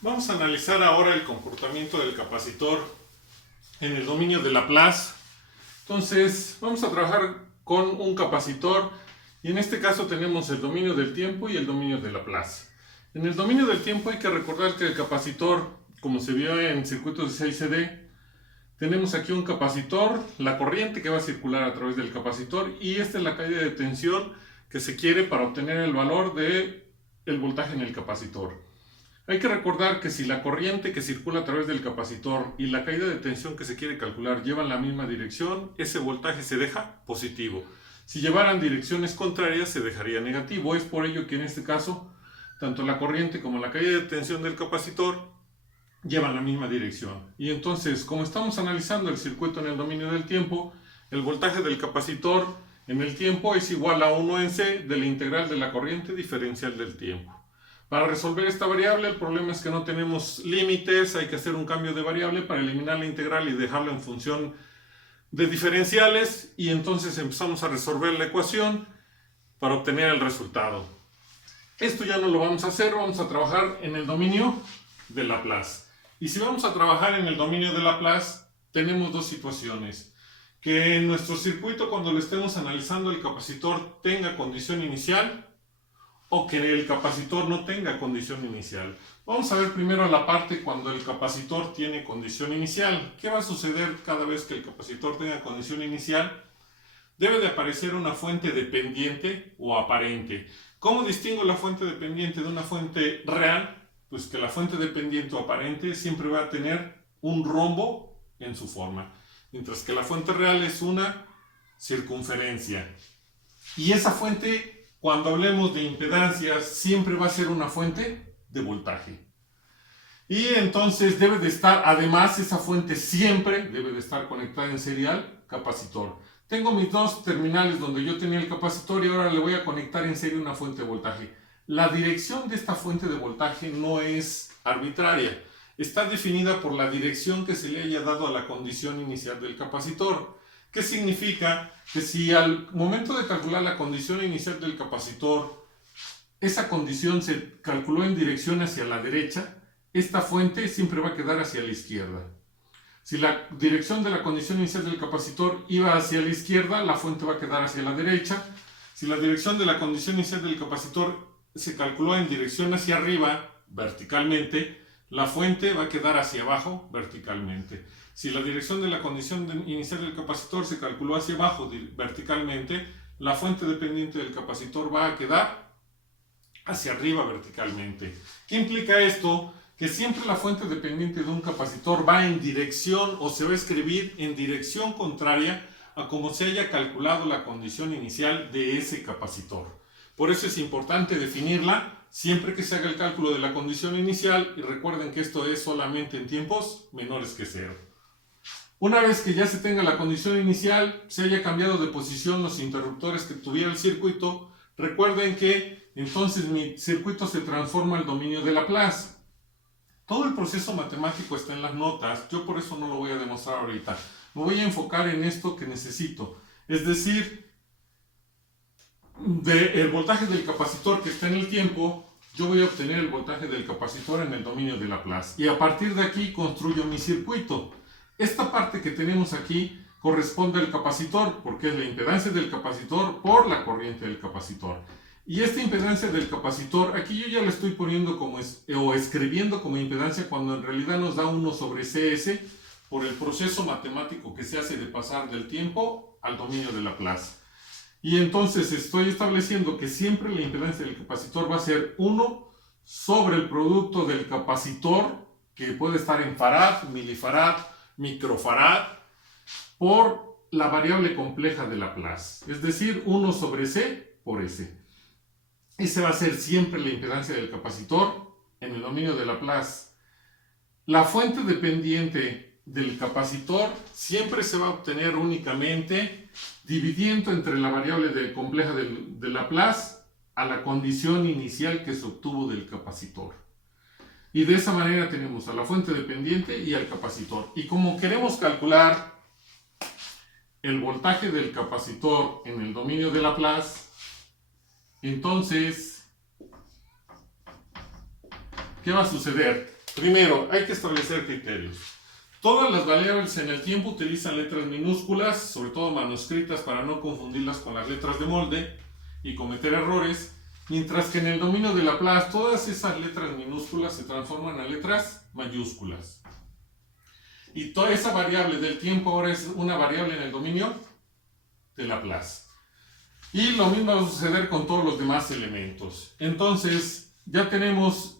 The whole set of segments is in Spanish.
Vamos a analizar ahora el comportamiento del capacitor en el dominio de Laplace. Entonces, vamos a trabajar con un capacitor y en este caso tenemos el dominio del tiempo y el dominio de Laplace. En el dominio del tiempo hay que recordar que el capacitor, como se vio en circuitos de 6CD, tenemos aquí un capacitor, la corriente que va a circular a través del capacitor, y esta es la caída de tensión que se quiere para obtener el valor del voltaje en el capacitor. Hay que recordar que si la corriente que circula a través del capacitor y la caída de tensión que se quiere calcular llevan la misma dirección, ese voltaje se deja positivo. Si llevaran direcciones contrarias, se dejaría negativo. Es por ello que en este caso, tanto la corriente como la caída de tensión del capacitor llevan la misma dirección. Y entonces, como estamos analizando el circuito en el dominio del tiempo, el voltaje del capacitor en el tiempo es igual a 1 en C de la integral de la corriente diferencial del tiempo. Para resolver esta variable, el problema es que no tenemos límites, hay que hacer un cambio de variable para eliminar la integral y dejarla en función de diferenciales, y entonces empezamos a resolver la ecuación para obtener el resultado. Esto ya no lo vamos a hacer, vamos a trabajar en el dominio de Laplace. Y si vamos a trabajar en el dominio de Laplace, tenemos dos situaciones. Que en nuestro circuito, cuando lo estemos analizando, el capacitor tenga condición inicial, o que el capacitor no tenga condición inicial. Vamos a ver primero la parte cuando el capacitor tiene condición inicial. ¿Qué va a suceder cada vez que el capacitor tenga condición inicial? Debe de aparecer una fuente dependiente o aparente. ¿Cómo distingo la fuente dependiente de una fuente real? Pues que la fuente dependiente o aparente siempre va a tener un rombo en su forma, mientras que la fuente real es una circunferencia. Y esa fuente, cuando hablemos de impedancias, siempre va a ser una fuente de voltaje. Y entonces debe de estar, además, esa fuente siempre debe de estar conectada en serie al capacitor. Tengo mis dos terminales donde yo tenía el capacitor y ahora le voy a conectar en serie una fuente de voltaje. La dirección de esta fuente de voltaje no es arbitraria. Está definida por la dirección que se le haya dado a la condición inicial del capacitor. ¿Qué significa? Que si al momento de calcular la condición inicial del capacitor, esa condición se calculó en dirección hacia la derecha, esta fuente siempre va a quedar hacia la izquierda. Si la dirección de la condición inicial del capacitor iba hacia la izquierda, la fuente va a quedar hacia la derecha. Si la dirección de la condición inicial del capacitor se calculó en dirección hacia arriba, verticalmente, la fuente va a quedar hacia abajo, verticalmente. Si la dirección de la condición inicial del capacitor se calculó hacia abajo, verticalmente, la fuente dependiente del capacitor va a quedar hacia arriba, verticalmente. ¿Qué implica esto? Que siempre la fuente dependiente de un capacitor va en dirección, o se va a escribir en dirección contraria a como se haya calculado la condición inicial de ese capacitor. Por eso es importante definirla siempre que se haga el cálculo de la condición inicial, y recuerden que esto es solamente en tiempos menores que 0. Una vez que ya se tenga la condición inicial, se haya cambiado de posición los interruptores que tuviera el circuito, recuerden que entonces mi circuito se transforma al dominio de Laplace. Todo el proceso matemático está en las notas, yo por eso no lo voy a demostrar ahorita. Me voy a enfocar en esto que necesito, es decir, del voltaje del capacitor que está en el tiempo, yo voy a obtener el voltaje del capacitor en el dominio de Laplace. Y a partir de aquí construyo mi circuito. Esta parte que tenemos aquí corresponde al capacitor, porque es la impedancia del capacitor por la corriente del capacitor. Y esta impedancia del capacitor, aquí yo ya la estoy poniendo como o escribiendo como impedancia, cuando en realidad nos da 1 sobre CS por el proceso matemático que se hace de pasar del tiempo al dominio de Laplace. Y entonces estoy estableciendo que siempre la impedancia del capacitor va a ser 1 sobre el producto del capacitor, que puede estar en farad, milifarad, microfarad, por la variable compleja de Laplace, es decir, 1 sobre C por S. Esa va a ser siempre la impedancia del capacitor en el dominio de Laplace. La fuente dependiente del capacitor siempre se va a obtener únicamente dividiendo entre la variable compleja de Laplace a la condición inicial que se obtuvo del capacitor. Y de esa manera tenemos a la fuente dependiente y al capacitor. Y como queremos calcular el voltaje del capacitor en el dominio de Laplace, entonces, ¿qué va a suceder? Primero, hay que establecer criterios. Todas las variables en el tiempo utilizan letras minúsculas, sobre todo manuscritas, para no confundirlas con las letras de molde y cometer errores, mientras que en el dominio de Laplace todas esas letras minúsculas se transforman a letras mayúsculas. Y toda esa variable del tiempo ahora es una variable en el dominio de Laplace. Y lo mismo va a suceder con todos los demás elementos. Entonces, ya tenemos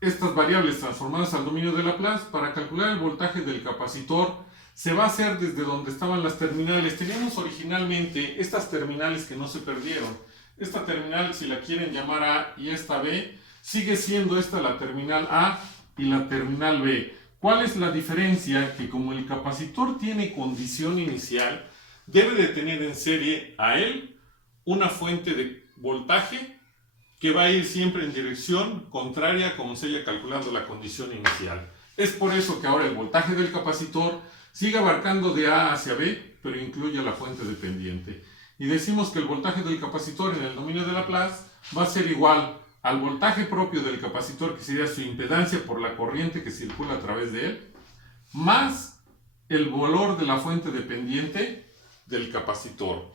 estas variables transformadas al dominio de Laplace. Para calcular el voltaje del capacitor se va a hacer desde donde estaban las terminales. Teníamos originalmente estas terminales que no se perdieron. Esta terminal, si la quieren llamar A y esta B, sigue siendo esta la terminal A y la terminal B. ¿Cuál es la diferencia? Que como el capacitor tiene condición inicial, debe de tener en serie a él una fuente de voltaje que va a ir siempre en dirección contraria a como se haya calculado la condición inicial. Es por eso que ahora el voltaje del capacitor sigue abarcando de A hacia B, pero incluye la fuente dependiente. Y decimos que el voltaje del capacitor en el dominio de Laplace va a ser igual al voltaje propio del capacitor, que sería su impedancia por la corriente que circula a través de él, más el valor de la fuente dependiente del capacitor.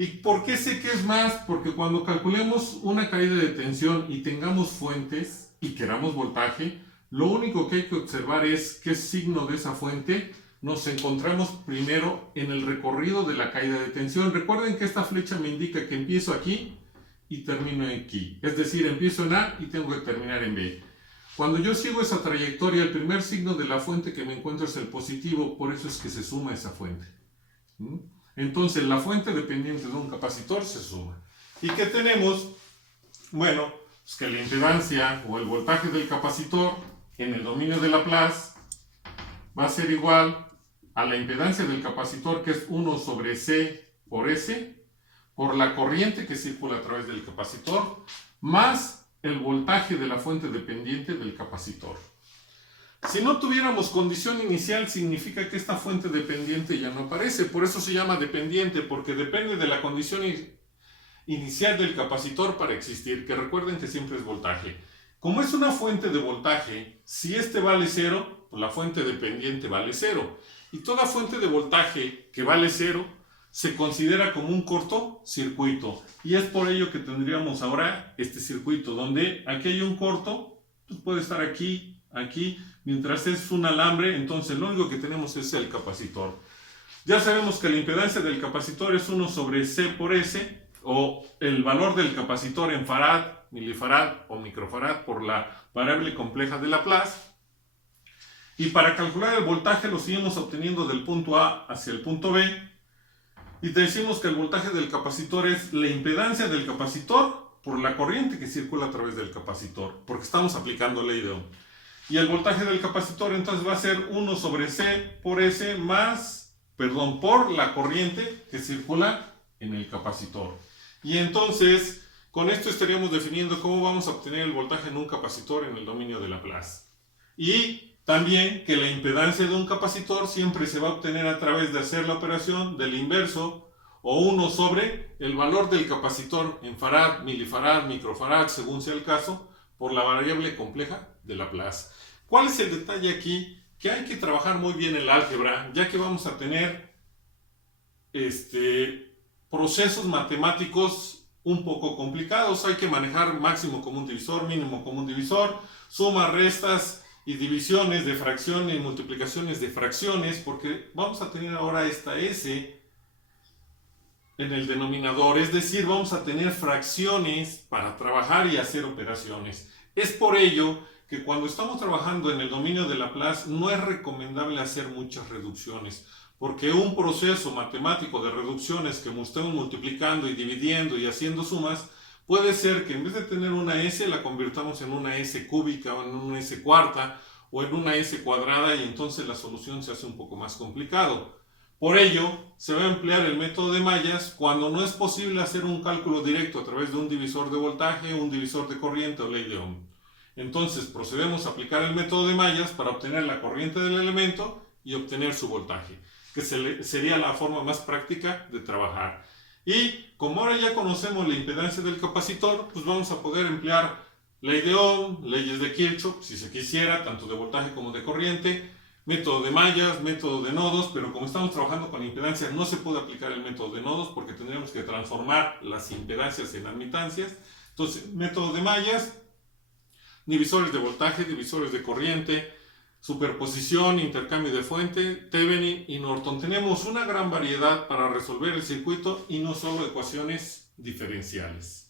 ¿Y por qué sé que es más? Porque cuando calculemos una caída de tensión y tengamos fuentes y queramos voltaje, lo único que hay que observar es qué signo de esa fuente nos encontramos primero en el recorrido de la caída de tensión. Recuerden que esta flecha me indica que empiezo aquí y termino aquí. Es decir, empiezo en A y tengo que terminar en B. Cuando yo sigo esa trayectoria, el primer signo de la fuente que me encuentro es el positivo, por eso es que se suma esa fuente. Entonces, la fuente dependiente de un capacitor se suma. ¿Y qué tenemos? Bueno, pues que la impedancia o el voltaje del capacitor en el dominio de Laplace va a ser igual a la impedancia del capacitor, que es 1 sobre C por S, por la corriente que circula a través del capacitor, más el voltaje de la fuente dependiente del capacitor. Si no tuviéramos condición inicial, significa que esta fuente dependiente ya no aparece. Por eso se llama dependiente, porque depende de la condición inicial del capacitor para existir, que recuerden que siempre es voltaje. Como es una fuente de voltaje, si este vale 0, pues la fuente dependiente vale 0. Y toda fuente de voltaje que vale 0 se considera como un cortocircuito. Y es por ello que tendríamos ahora este circuito, donde aquí hay un corto, pues puede estar aquí, aquí. Mientras es un alambre, entonces lo único que tenemos es el capacitor. Ya sabemos que la impedancia del capacitor es 1 sobre C por S, o el valor del capacitor en farad, milifarad o microfarad por la variable compleja de Laplace. Y para calcular el voltaje lo seguimos obteniendo del punto A hacia el punto B. Y te decimos que el voltaje del capacitor es la impedancia del capacitor por la corriente que circula a través del capacitor, porque estamos aplicando ley de Ohm. Y el voltaje del capacitor entonces va a ser 1 sobre C por S por la corriente que circula en el capacitor. Y entonces, con esto estaríamos definiendo cómo vamos a obtener el voltaje en un capacitor en el dominio de Laplace. Y también que la impedancia de un capacitor siempre se va a obtener a través de hacer la operación del inverso, o 1 sobre el valor del capacitor en farad, milifarad, microfarad, según sea el caso, por la variable compleja de Laplace. ¿Cuál es el detalle aquí? Que hay que trabajar muy bien el álgebra, ya que vamos a tener procesos matemáticos un poco complicados. Hay que manejar máximo común divisor, mínimo común divisor, sumas, restas y divisiones de fracciones y multiplicaciones de fracciones, porque vamos a tener ahora esta S en el denominador, es decir, vamos a tener fracciones para trabajar y hacer operaciones. Es por ello que cuando estamos trabajando en el dominio de Laplace no es recomendable hacer muchas reducciones, porque un proceso matemático de reducciones que estemos multiplicando y dividiendo y haciendo sumas, puede ser que en vez de tener una S la convirtamos en una S cúbica o en una S cuarta o en una S cuadrada, y entonces la solución se hace un poco más complicado. Por ello, se va a emplear el método de mallas cuando no es posible hacer un cálculo directo a través de un divisor de voltaje, un divisor de corriente o ley de Ohm. Entonces procedemos a aplicar el método de mallas para obtener la corriente del elemento y obtener su voltaje, que sería la forma más práctica de trabajar. Y como ahora ya conocemos la impedancia del capacitor, pues vamos a poder emplear Ley de Ohm, leyes de Kirchhoff, si se quisiera, tanto de voltaje como de corriente, método de mallas, método de nodos, pero como estamos trabajando con impedancias, no se puede aplicar el método de nodos porque tendríamos que transformar las impedancias en admitancias. Entonces, método de mallas, divisores de voltaje, divisores de corriente, superposición, intercambio de fuente, Thevenin y Norton. Tenemos una gran variedad para resolver el circuito y no solo ecuaciones diferenciales.